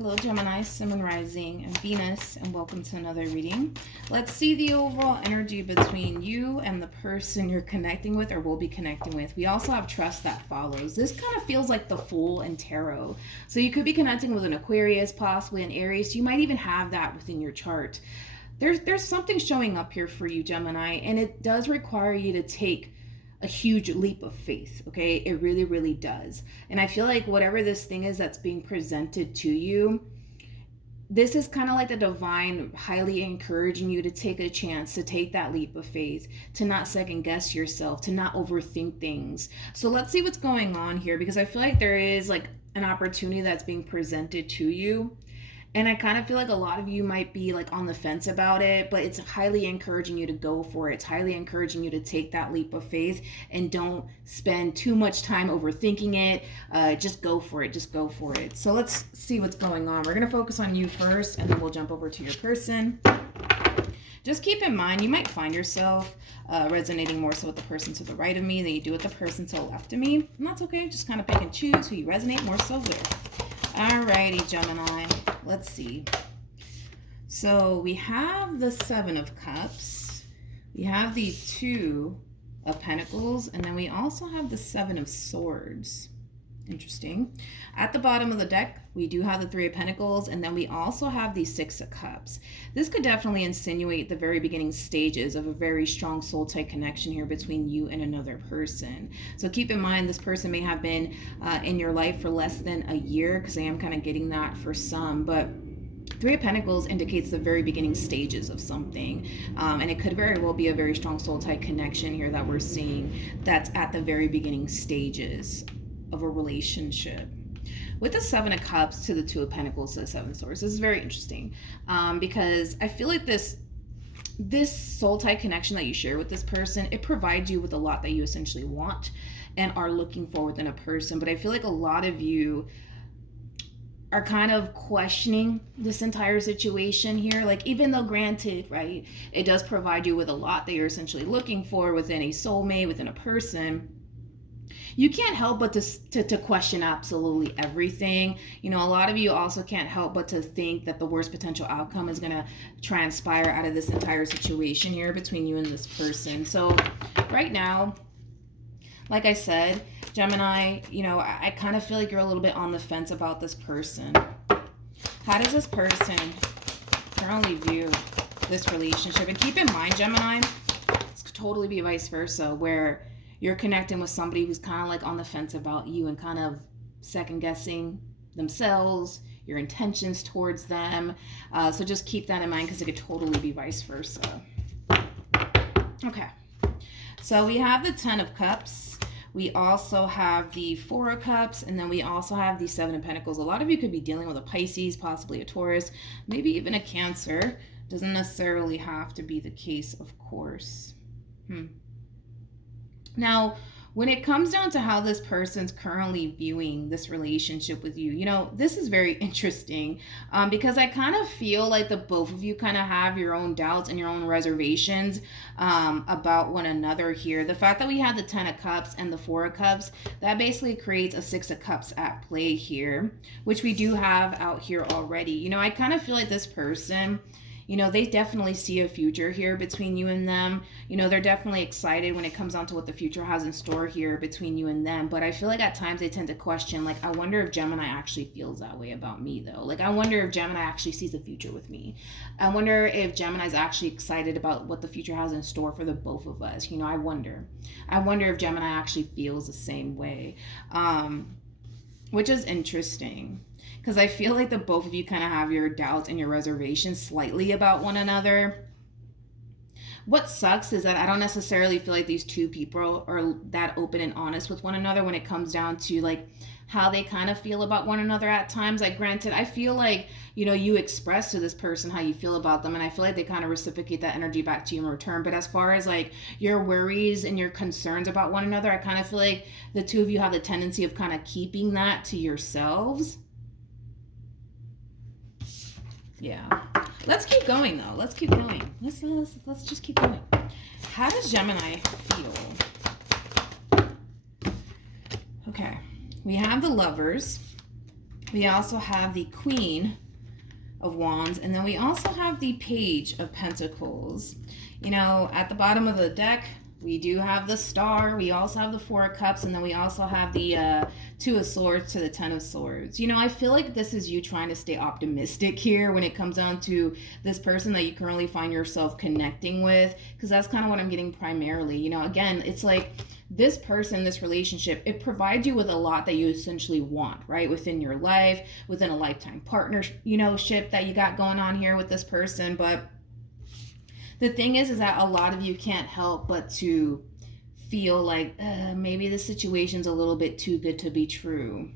Hello Gemini, Sun and Rising, and Venus, and welcome to another reading. Let's see the overall energy between you and the person you're connecting with or will be connecting with. We also have trust that follows. This kind of feels like the Fool in Tarot. So you could be connecting with an Aquarius, possibly an Aries. You might even have that within your chart. There's something showing up here for you, Gemini, and it does require you to take a huge leap of faith, okay? It really, really does. And I feel like whatever this thing is that's being presented to you, this is kind of like the divine highly encouraging you to take a chance, to take that leap of faith, to not second guess yourself, to not overthink things. So let's see what's going on here, because I feel like there is like an opportunity that's being presented to you. And I kind of feel like a lot of you might be like on the fence about it, but it's highly encouraging you to go for it. It's highly encouraging you to take that leap of faith and don't spend too much time overthinking it. Just go for it. Just go for it. So let's see what's going on. We're going to focus on you first, and then we'll jump over to your person. Just keep in mind, you might find yourself resonating more so with the person to the right of me than you do with the person to the left of me. And that's okay. Just kind of pick and choose who you resonate more so with. Alrighty, Gemini. Let's see. So we have the Seven of Cups. We have the Two of Pentacles. And then we also have the Seven of Swords. Interesting. At the bottom of the deck, we do have the Three of Pentacles, and then we also have the Six of Cups. This could definitely insinuate the very beginning stages of a very strong soul-tie connection here between you and another person. So keep in mind, this person may have been in your life for less than a year, because I am kind of getting that for some, but Three of Pentacles indicates the very beginning stages of something, and it could very well be a very strong soul-tie connection here that we're seeing that's at the very beginning stages of a relationship. With the Seven of Cups to the Two of Pentacles to the Seven of Swords, this is very interesting, because I feel like this soul tie connection that you share with this person, it provides you with a lot that you essentially want and are looking for within a person. But I feel like a lot of you are kind of questioning this entire situation here. Like, even though granted, right, it does provide you with a lot that you're essentially looking for within a soulmate, within a person, you can't help but to question absolutely everything. You know, a lot of you also can't help but to think that the worst potential outcome is going to transpire out of this entire situation here between you and this person. So right now, like I said, Gemini, you know, I kind of feel like you're a little bit on the fence about this person. How does this person currently view this relationship? And keep in mind, Gemini, this could totally be vice versa, where you're connecting with somebody who's kind of like on the fence about you and kind of second guessing themselves, your intentions towards them. So just keep that in mind, because it could totally be vice versa. Okay. So we have the Ten of Cups. We also have the Four of Cups, and then we also have the Seven of Pentacles. A lot of you could be dealing with a Pisces, possibly a Taurus, maybe even a Cancer. Doesn't necessarily have to be the case, of course. Now, when it comes down to how this person's currently viewing this relationship with you, you know, this is very interesting, because I kind of feel like the both of you kind of have your own doubts and your own reservations about one another here. The fact that we have the Ten of Cups and the Four of Cups, that basically creates a Six of Cups at play here, which we do have out here already. You know, I kind of feel like this person, you know, they definitely see a future here between you and them. You know, they're definitely excited when it comes down to what the future has in store here between you and them. But I feel like at times they tend to question, like, I wonder if Gemini actually feels that way about me, though. Like, I wonder if Gemini actually sees a future with me. I wonder if Gemini's actually excited about what the future has in store for the both of us. You know, I wonder if Gemini actually feels the same way, which is interesting, because I feel like the both of you kind of have your doubts and your reservations slightly about one another. What sucks is that I don't necessarily feel like these two people are that open and honest with one another when it comes down to like how they kind of feel about one another at times. Like, granted, I feel like, you know, you express to this person how you feel about them, and I feel like they kind of reciprocate that energy back to you in return. But as far as like your worries and your concerns about one another, I kind of feel like the two of you have the tendency of kind of keeping that to yourselves. Yeah. Let's keep going, though. Let's keep going. Let's just keep going. How does Gemini feel? Okay. We have the Lovers. We also have the Queen of Wands, and then we also have the Page of Pentacles. You know, at the bottom of the deck, we do have the Star. We also have the Four of Cups, and then we also have the Two of Swords to the Ten of Swords. You know, I feel like this is you trying to stay optimistic here when it comes down to this person that you currently find yourself connecting with, because that's kind of what I'm getting primarily. You know, again, it's like this person, this relationship, it provides you with a lot that you essentially want, right? Within your life, within a lifetime partnership, you know, ship that you got going on here with this person. But the thing is that a lot of you can't help but to feel like maybe the situation's a little bit too good to be true.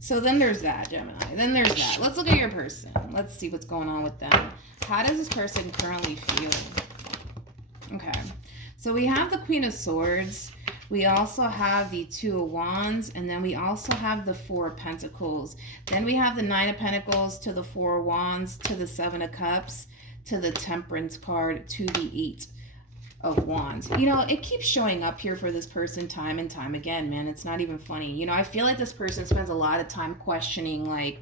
So then there's that, Gemini. Then there's that. Let's look at your person. Let's see what's going on with them. How does this person currently feel? Okay. So we have the Queen of Swords. We also have the Two of Wands, and then we also have the Four of Pentacles. Then we have the Nine of Pentacles to the Four of Wands, to the Seven of Cups, to the Temperance card, to the Eight of Wands. You know, it keeps showing up here for this person time and time again, man. It's not even funny. You know, I feel like this person spends a lot of time questioning, like,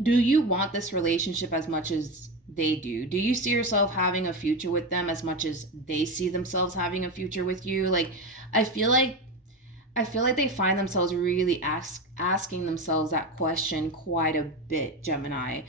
do you want this relationship as much as they do? Do you see yourself having a future with them as much as they see themselves having a future with you? Like, I feel like they find themselves really asking themselves that question quite a bit, Gemini.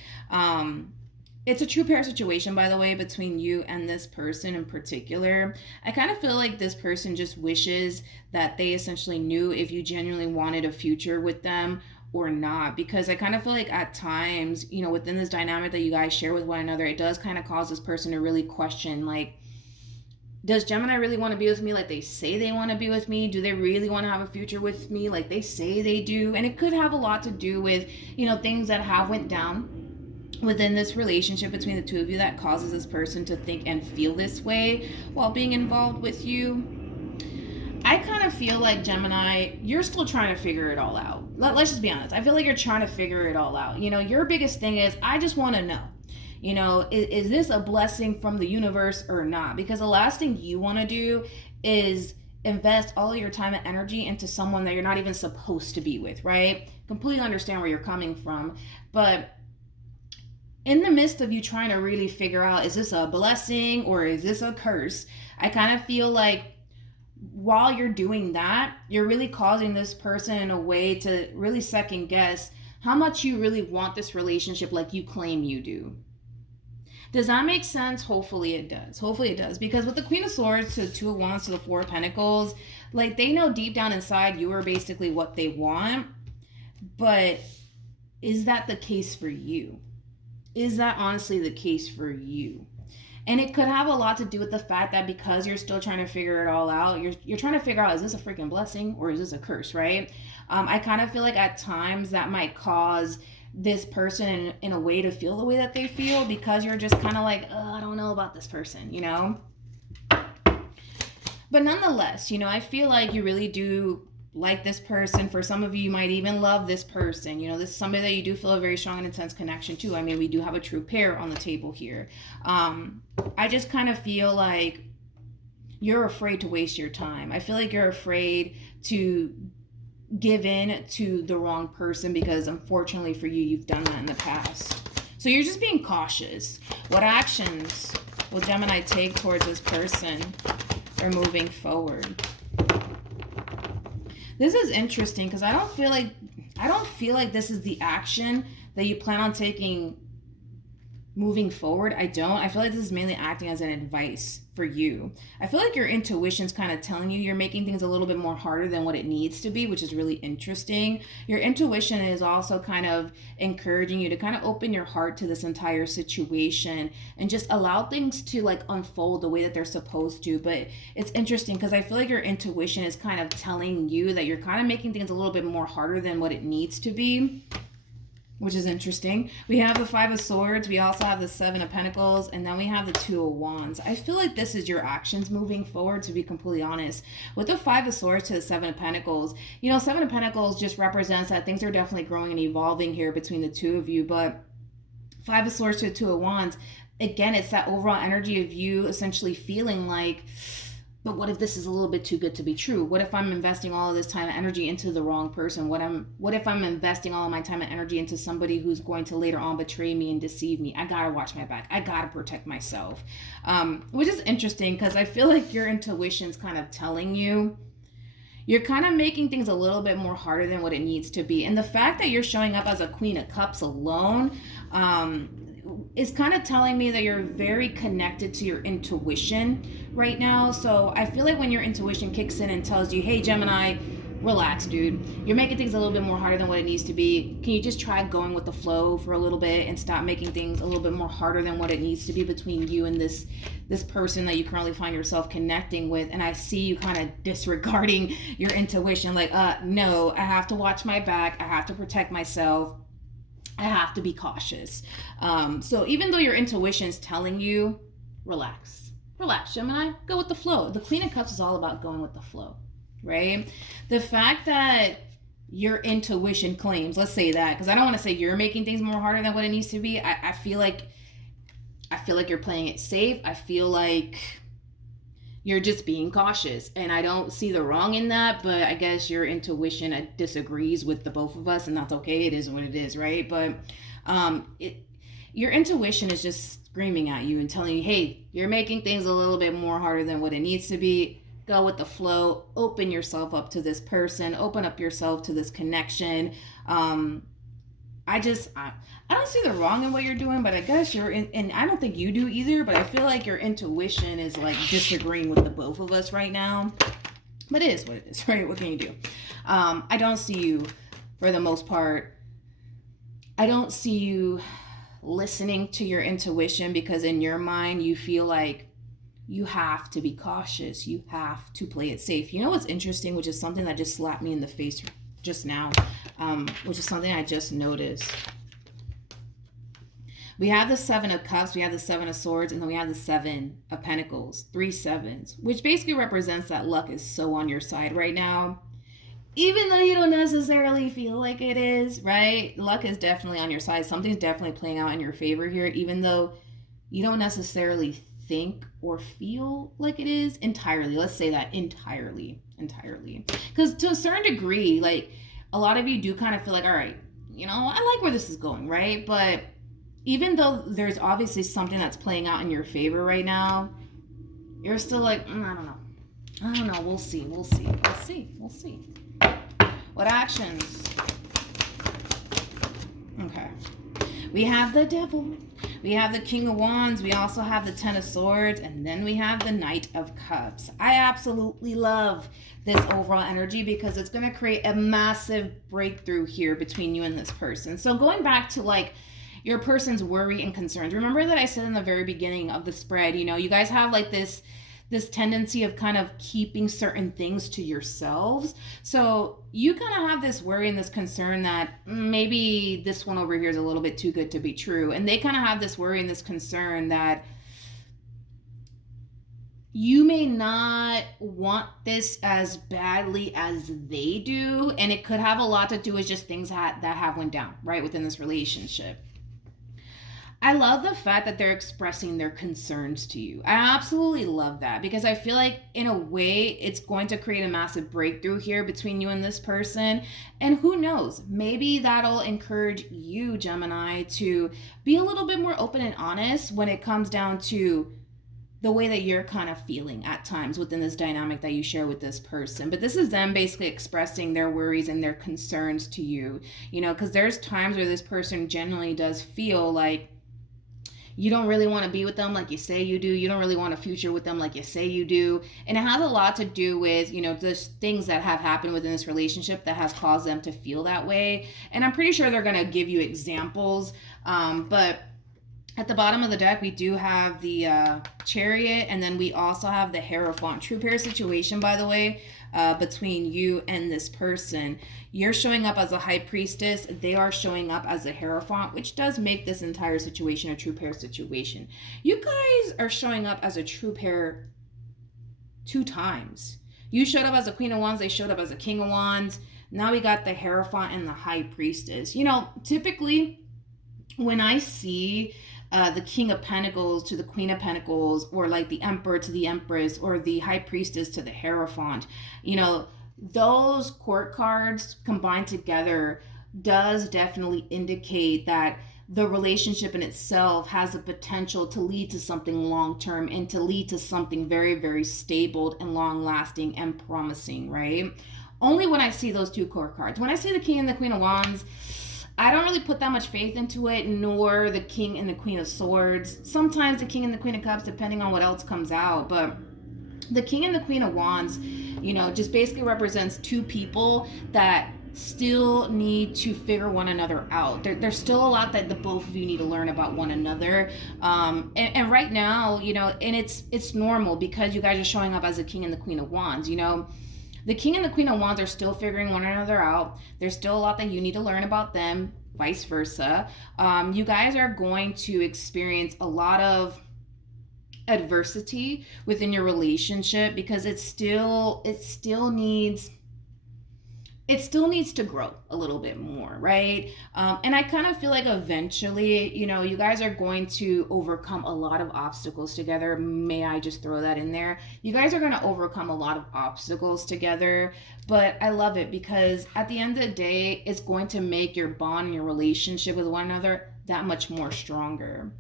It's a true pair situation, by the way, between you and this person in particular. I kind of feel like this person just wishes that they essentially knew if you genuinely wanted a future with them or not, because I kind of feel like at times, you know, within this dynamic that you guys share with one another, it does kind of cause this person to really question, like, does Gemini really want to be with me like they say they want to be with me? Do they really want to have a future with me like they say they do? And it could have a lot to do with, you know, things that have went down within this relationship between the two of you that causes this person to think and feel this way while being involved with you. I kind of feel like, Gemini, you're still trying to figure it all out. Let's just be honest. I feel like you're trying to figure it all out. You know, your biggest thing is, I just want to know, you know, is this a blessing from the universe or not? Because the last thing you want to do is invest all of your time and energy into someone that you're not even supposed to be with, right? Completely understand where you're coming from. But in the midst of you trying to really figure out, is this a blessing or is this a curse? I kind of feel like while you're doing that, you're really causing this person in a way to really second guess how much you really want this relationship like you claim you do. Does that make sense? Hopefully it does. Hopefully it does. Because with the Queen of Swords to the Two of Wands to the Four of Pentacles, like, they know deep down inside you are basically what they want. But is that the case for you? Is that honestly the case for you? And it could have a lot to do with the fact that because you're still trying to figure it all out, you're trying to figure out, is this a freaking blessing or is this a curse, right? I kind of feel like at times that might cause this person in a way to feel the way that they feel, because you're just kind of like, I don't know about this person, you know? But nonetheless, you know, I feel like you really do like this person. For some of you, you might even love this person. You know, this is somebody that you do feel a very strong and intense connection to. I mean, we do have a true pair on the table here. I just kind of feel like you're afraid to waste your time. I feel like you're afraid to give in to the wrong person, because unfortunately for you, you've done that in the past. So you're just being cautious. What actions will Gemini take towards this person or moving forward? This is interesting because I don't feel like this is the action that you plan on taking moving forward. I feel like this is mainly acting as an advice for you. I feel like your intuition's kind of telling you you're making things a little bit more harder than what it needs to be, which is really interesting. Your intuition is also kind of encouraging you to kind of open your heart to this entire situation and just allow things to like unfold the way that they're supposed to. But it's interesting because I feel like your intuition is kind of telling you that you're kind of making things a little bit more harder than what it needs to be, which is interesting. We have the Five of Swords. We also have the Seven of Pentacles. And then we have the Two of Wands. I feel like this is your actions moving forward, to be completely honest. With the Five of Swords to the Seven of Pentacles, you know, Seven of Pentacles just represents that things are definitely growing and evolving here between the two of you. But Five of Swords to the Two of Wands, again, it's that overall energy of you essentially feeling like, but what if this is a little bit too good to be true? What if I'm investing all of this time and energy into the wrong person? What if I'm investing all of my time and energy into somebody who's going to later on betray me and deceive me? I gotta watch my back. I gotta protect myself. Which is interesting because I feel like your intuition's kind of telling you you're kind of making things a little bit more harder than what it needs to be. And the fact that you're showing up as a Queen of Cups alone is kind of telling me that you're very connected to your intuition right now. So I feel like when your intuition kicks in and tells you, hey, Gemini, relax, dude. You're making things a little bit more harder than what it needs to be. Can you just try going with the flow for a little bit and stop making things a little bit more harder than what it needs to be between you and this person that you currently find yourself connecting with? And I see you kind of disregarding your intuition, like, no, I have to watch my back. I have to protect myself. I have to be cautious. So even though your intuition is telling you, relax, Gemini, go with the flow. The Queen of Cups is all about going with the flow, right? The fact that your intuition claims, let's say that, because I don't want to say you're making things more harder than what it needs to be. I feel like you're playing it safe. I feel like you're just being cautious, and I don't see the wrong in that, but I guess your intuition disagrees with the both of us, and that's okay. It is what it is, right? But your intuition is just screaming at you and telling you, hey, you're making things a little bit more harder than what it needs to be. Go with the flow. Open yourself up to this person. Open up yourself to this connection. I don't see the wrong in what you're doing, but I guess and I don't think you do either, but I feel like your intuition is like disagreeing with the both of us right now. But it is what it is, right? What can you do? I don't see you, for the most part, I don't see you listening to your intuition, because in your mind you feel like you have to be cautious. You have to play it safe. You know what's interesting, which is something that just slapped me in the face just now, which is something I just noticed. We have the Seven of Cups, we have the Seven of Swords, and then we have the Seven of Pentacles, 3 sevens, which basically represents that luck is so on your side right now. Even though you don't necessarily feel like it is, right? Luck is definitely on your side. Something's definitely playing out in your favor here, even though you don't necessarily think or feel like it is entirely. Let's say that entirely. Because to a certain degree, like, a lot of you do kind of feel like, all right, you know, I like where this is going, right? But even though there's obviously something that's playing out in your favor right now, you're still like, I don't know. We'll see. What actions? Okay. We have the Devil. We have the King of Wands. We also have the Ten of Swords. And then we have the Knight of Cups. I absolutely love this overall energy because it's going to create a massive breakthrough here between you and this person. So going back to like your person's worry and concerns. Remember that I said in the very beginning of the spread, you know, you guys have like this tendency of kind of keeping certain things to yourselves. So you kind of have this worry and this concern that maybe this one over here is a little bit too good to be true. And they kind of have this worry and this concern that you may not want this as badly as they do. And it could have a lot to do with just things that have went down, right, within this relationship. I love the fact that they're expressing their concerns to you. I absolutely love that because I feel like in a way it's going to create a massive breakthrough here between you and this person. And who knows, maybe that'll encourage you, Gemini, to be a little bit more open and honest when it comes down to the way that you're kind of feeling at times within this dynamic that you share with this person. But this is them basically expressing their worries and their concerns to you, you know, because there's times where this person generally does feel like you don't really want to be with them like you say you do. You don't really want a future with them like you say you do. And it has a lot to do with, you know, the things that have happened within this relationship that has caused them to feel that way. And I'm pretty sure they're going to give you examples. But at the bottom of the deck, we do have the Chariot, and then we also have the Hierophant. True pair situation, by the way, between you and this person. You're showing up as a High Priestess. They are showing up as a Hierophant, which does make this entire situation a true pair situation. You guys are showing up as a true pair 2 times. You showed up as a Queen of Wands. They showed up as a King of Wands. Now we got the Hierophant and the High Priestess. You know, typically when I see the King of Pentacles to the Queen of Pentacles, or like the Emperor to the Empress, or the High Priestess to the Hierophant. You know, those court cards combined together does definitely indicate that the relationship in itself has the potential to lead to something long-term and to lead to something very, very stable and long-lasting and promising, right? Only when I see those two court cards. When I see the King and the Queen of Wands, I don't really put that much faith into it, nor the King and the Queen of Swords. Sometimes the King and the Queen of Cups, depending on what else comes out. But the King and the Queen of Wands, you know, just basically represents two people that still need to figure one another out. There's still a lot that the both of you need to learn about one another. And right now, you know, and it's normal because you guys are showing up as the King and the Queen of Wands, you know. The King and the Queen of Wands are still figuring one another out. There's still a lot that you need to learn about them, vice versa. You guys are going to experience a lot of adversity within your relationship because it still needs to grow a little bit more, right? And I kind of feel like eventually, you know, you guys are going to overcome a lot of obstacles together. May I just throw that in there? You guys are going to overcome a lot of obstacles together, but I love it because at the end of the day, it's going to make your bond and your relationship with one another that much more stronger.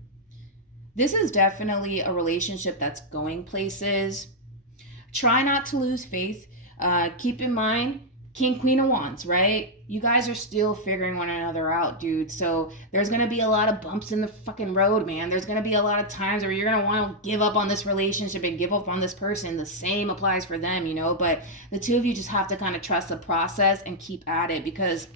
This is definitely a relationship that's going places. Try not to lose faith. Keep in mind, King, Queen of Wands, right? You guys are still figuring one another out, dude. So there's going to be a lot of bumps in the fucking road, man. There's going to be a lot of times where you're going to want to give up on this relationship and give up on this person. The same applies for them, you know, but the two of you just have to kind of trust the process and keep at it because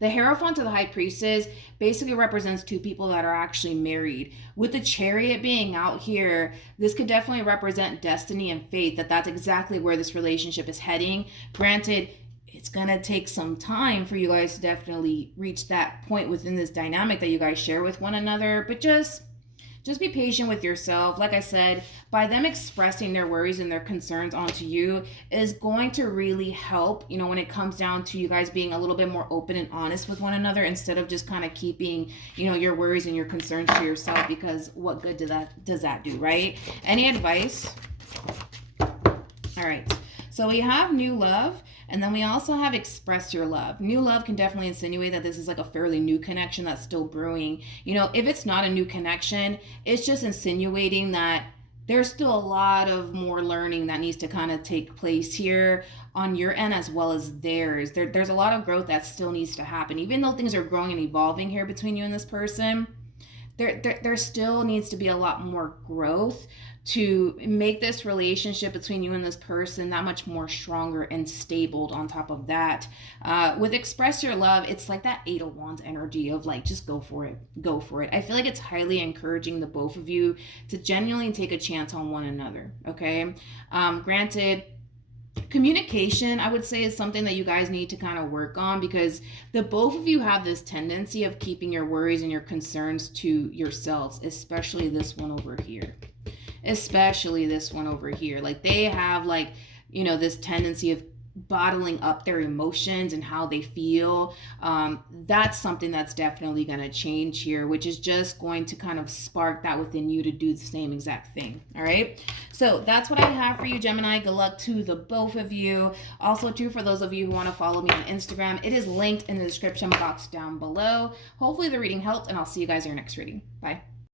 the Hierophant to the High Priestess basically represents two people that are actually married. With the Chariot being out here, this could definitely represent destiny and fate, that's exactly where this relationship is heading. Granted, it's going to take some time for you guys to definitely reach that point within this dynamic that you guys share with one another, but just be patient with yourself. Like I said, by them expressing their worries and their concerns onto you is going to really help, you know, when it comes down to you guys being a little bit more open and honest with one another instead of just kind of keeping, you know, your worries and your concerns to yourself, because what good does that do, right? Any advice? All right. So we have new love, and then we also have express your love. New love can definitely insinuate that this is like a fairly new connection that's still brewing. You know, if it's not a new connection, it's just insinuating that there's still a lot of more learning that needs to kind of take place here on your end as well as theirs. There's a lot of growth that still needs to happen. Even though things are growing and evolving here between you and this person, there still needs to be a lot more growth to make this relationship between you and this person that much more stronger and stable. On top of that, with express your love, it's like that 8 of Wands energy of like, just go for it. I feel like it's highly encouraging the both of you to genuinely take a chance on one another, okay? Granted, communication, I would say, is something that you guys need to kind of work on because the both of you have this tendency of keeping your worries and your concerns to yourselves, especially this one over here. Like they have like, you know, this tendency of bottling up their emotions and how they feel. That's something that's definitely going to change here, which is just going to kind of spark that within you to do the same exact thing. All right. So that's what I have for you, Gemini. Good luck to the both of you. Also, too, for those of you who want to follow me on Instagram, it is linked in the description box down below. Hopefully the reading helped, and I'll see you guys in your next reading. Bye.